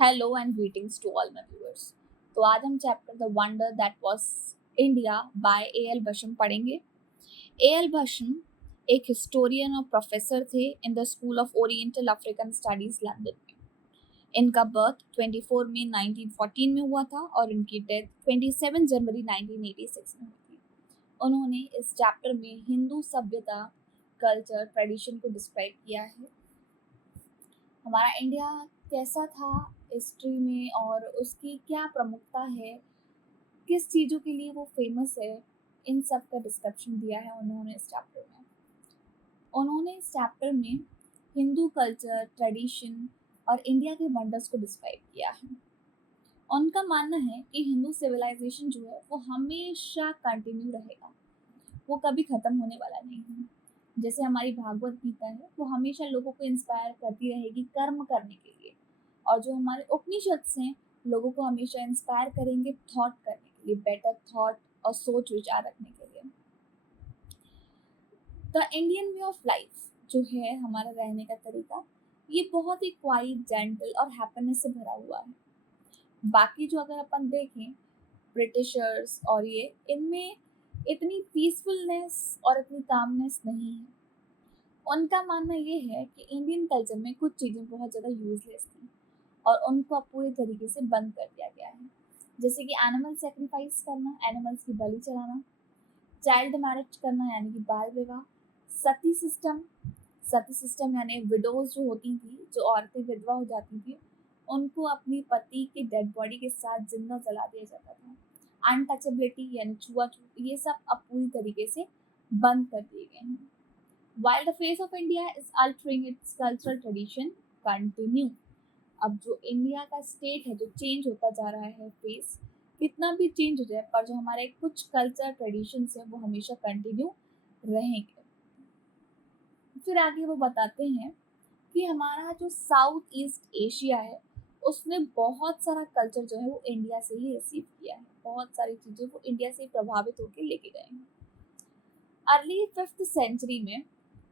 Hello and greetings to all my viewers. तो आज हम chapter the wonder that was India by A L Basham पढ़ेंगे। A L Basham एक historian और professor थे in the school of oriental African studies London में। इनका birth 24 मई 1914 में हुआ था और इनकी डेथ 27 जनवरी 1986 में हुई थी। उन्होंने इस चैप्टर में हिंदू सभ्यता, कल्चर, ट्रेडिशन को डिस्क्राइब किया है। हमारा इंडिया कैसा था हिस्ट्री में और उसकी क्या प्रमुखता है, किस चीज़ों के लिए वो फेमस है, इन सब का डिस्क्रिप्शन दिया है उन्होंने इस चैप्टर में। उन्होंने इस चैप्टर में हिंदू कल्चर, ट्रेडिशन और इंडिया के वंडर्स को डिस्क्राइब किया है। उनका मानना है कि हिंदू सिविलाइजेशन जो है वो हमेशा कंटिन्यू रहेगा, वो कभी ख़त्म होने वाला नहीं है। जैसे हमारी भागवत गीता है वो हमेशा लोगों को इंस्पायर करती रहेगी कर्म करने के लिए, और जो हमारे उपनिषद हैं लोगों को हमेशा इंस्पायर करेंगे थॉट करने के लिए, बेटर थॉट और सोच विचार रखने के लिए। The Indian way of life जो है हमारा रहने का तरीका, ये बहुत ही क्वाइट, जेंटल और हैप्पीनेस से भरा हुआ है। बाकी जो अगर अपन देखें ब्रिटिशर्स और ये, इनमें इतनी पीसफुलनेस और इतनी कामनेस नहीं है। उनका मानना ये है कि इंडियन कल्चर में कुछ चीज़ें बहुत ज़्यादा यूजलेस थी और उनको अब पूरे तरीके से बंद कर दिया गया है। जैसे कि एनिमल सेक्रीफाइस करना, एनिमल्स की बलि चढ़ाना, चाइल्ड मैरिज करना यानी कि बाल विवाह, सती सिस्टम। सती सिस्टम यानी विडोज जो होती थी, जो औरतें विधवा हो जाती थी, उनको अपनी पति की डेड बॉडी के साथ जिंदा जला दिया जाता था। अनटचेबिलिटी यानी छुआछूत, ये सब अब पूरी तरीके से बंद कर दिए गए हैं। While the face of India is altering its cultural tradition, continue। अब जो इंडिया का स्टेट है जो चेंज होता जा रहा है फेस, कितना भी चेंज हो जाए पर जो हमारे कुछ कल्चर ट्रेडिशंस है वो हमेशा कंटिन्यू रहेंगे। फिर आगे वो बताते हैं कि हमारा जो साउथ ईस्ट एशिया है उसने बहुत सारा कल्चर जो है वो इंडिया से ही रिसीव किया है। बहुत सारी चीज़ें वो इंडिया से ही प्रभावित होकर लेके गए हैं। अर्ली 5th सेंचुरी में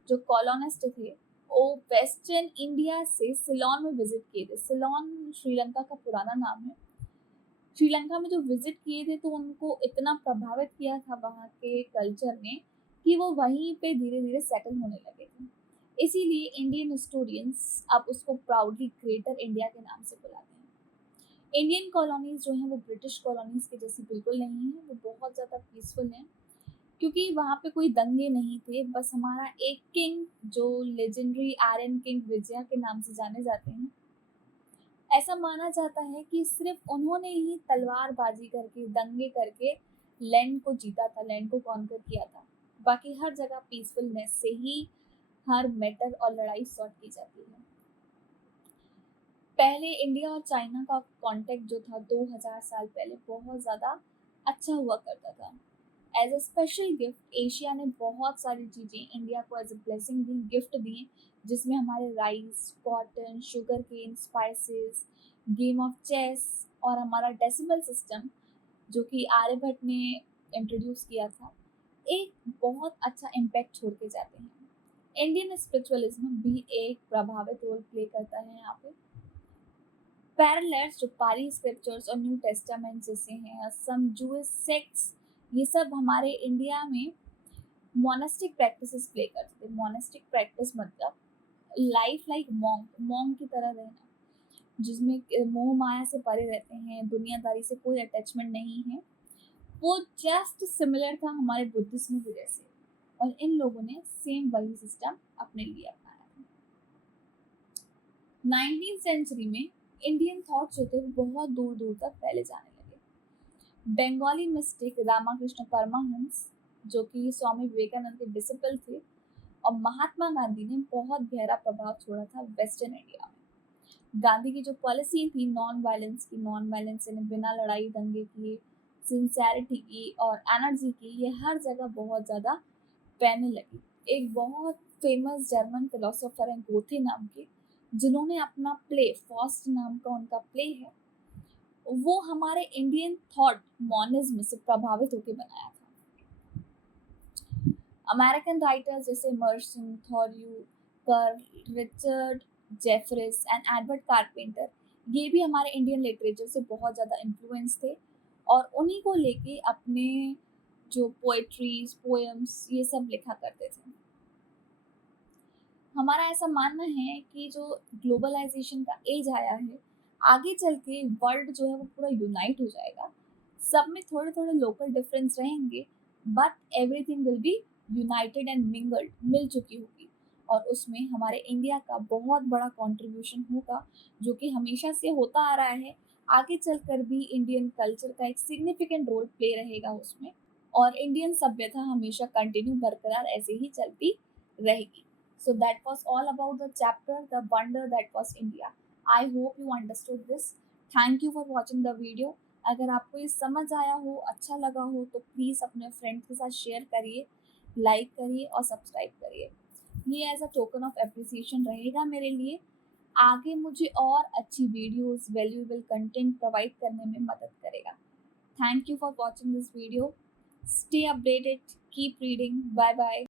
जो कॉलोनिस्ट थे वो वेस्टर्न इंडिया से सिलोन में विजिट किए थे। सिलोन श्रीलंका का पुराना नाम है। श्रीलंका में जो विजिट किए थे तो उनको इतना प्रभावित किया था वहाँ के कल्चर ने कि वो वहीं पे धीरे धीरे सेटल होने लगे थे। इसीलिए इंडियन हिस्टोरियंस अब उसको प्राउडली ग्रेटर इंडिया के नाम से बुलाते हैं। इंडियन कॉलोनीज जो हैं वो ब्रिटिश कॉलोनीज के जैसी बिल्कुल नहीं है, वो बहुत ज़्यादा पीसफुल हैं क्योंकि वहाँ पे कोई दंगे नहीं थे। बस हमारा एक किंग जो लेजेंडरी आयरन किंग विजया के नाम से जाने जाते हैं, ऐसा माना जाता है कि सिर्फ उन्होंने ही तलवारबाजी करके, दंगे करके लैंड को जीता था, लैंड को कॉन्कर किया था। बाकी हर जगह पीसफुलनेस से ही हर मैटर और लड़ाई सॉर्ट की जाती है। पहले इंडिया और चाइना का कांटेक्ट जो था 2000 साल पहले बहुत ज़्यादा अच्छा हुआ करता था। As a special gift Asia ने बहुत सारी चीज़ें इंडिया को एज अ ब्लेसिंग दी, गिफ्ट दी, जिसमें हमारे rice, cotton, sugar cane, spices, game of chess और हमारा डेसिमल सिस्टम जो कि आर्यभट्ट ने इंट्रोड्यूस किया था, एक बहुत अच्छा इम्पैक्ट छोड़ के जाते हैं। इंडियन स्पिरिचुअलिज्म भी एक प्रभावित रोल प्ले करता है यहाँ पे। पैरेलल्स जो पाली स्क्रिप्चर्स और न्यू टेस्टामेंट जैसे हैं, सम जूइश सेक्ट्स, ये सब हमारे इंडिया में मोनास्टिक प्रैक्टिसेस प्ले करते थे। मोनास्टिक प्रैक्टिस मतलब लाइफ लाइक मॉन्क, मॉन्क की तरह रहना, जिसमें मोह माया से परे रहते हैं, दुनियादारी से कोई अटैचमेंट नहीं है। वो जस्ट सिमिलर था हमारे बुद्धिज्म के जैसे, और इन लोगों ने सेम वही सिस्टम अपने लिए अपनाया था। 19th सेंचुरी में इंडियन थॉट्स जो थे वो बहुत दूर दूर तक फैले जाने लगे। बंगाली मिस्टिक रामाकृष्ण परमहंस जो कि स्वामी विवेकानंद के डिसिपल थे, और महात्मा गांधी ने बहुत गहरा प्रभाव छोड़ा था वेस्टर्न इंडिया में। गांधी की जो पॉलिसी थी नॉन वायलेंस की, नॉन वायलेंस यानी बिना लड़ाई दंगे किए, सिंसेरिटी की और एनर्जी की, ये हर जगह बहुत ज़्यादा फैलने लगी। एक बहुत फेमस जर्मन फिलोसोफर हैं गोथे नाम के, जिन्होंने अपना प्ले, फॉस्ट नाम का उनका प्ले है, वो हमारे इंडियन थॉट मॉनिज्म से प्रभावित होकर बनाया था। अमेरिकन राइटर्स जैसे मर्सन, थॉर्यू, कर्ल, Richard Jefferies and Edward Carpenter, ये भी हमारे इंडियन लिटरेचर से बहुत ज़्यादा इन्फ्लुएंस थे और उन्हीं को लेके अपने जो पोएट्रीज, पोएम्स ये सब लिखा करते थे। हमारा ऐसा मानना है कि जो ग्लोबलाइज़ेशन का एज आया है, आगे चल के वर्ल्ड जो है वो पूरा यूनाइट हो जाएगा। सब में थोड़े-थोड़े लोकल डिफरेंस रहेंगे, but everything will be united and mingled, मिल चुकी होगी और उसमें हमारे इंडिया का बहुत बड़ा कंट्रीब्यूशन होगा, जो कि हमेशा से होता आ रहा है। आगे चलकर भी इंडियन कल्चर का एक सिग्निफिकेंट रोल प्ले रहेगा उसमें और इंडियन सभ्यता हमेशा कंटिन्यू बरकरार ऐसे ही चलती रहेगी। So that was all about the chapter, The Wonder That Was India. I hope you understood this. Thank you for watching the video. अगर आपको ये समझ आया हो, अच्छा लगा हो तो प्लीज़ अपने फ्रेंड्स के साथ शेयर करिए, लाइक करिए और सब्सक्राइब करिए। ये as a token of appreciation रहेगा मेरे लिए। आगे मुझे और अच्छी वीडियोस, वैल्यूएबल कंटेंट प्रोवाइड करने में मदद करेगा। Thank you for watching this video. Stay updated, keep reading. Bye bye.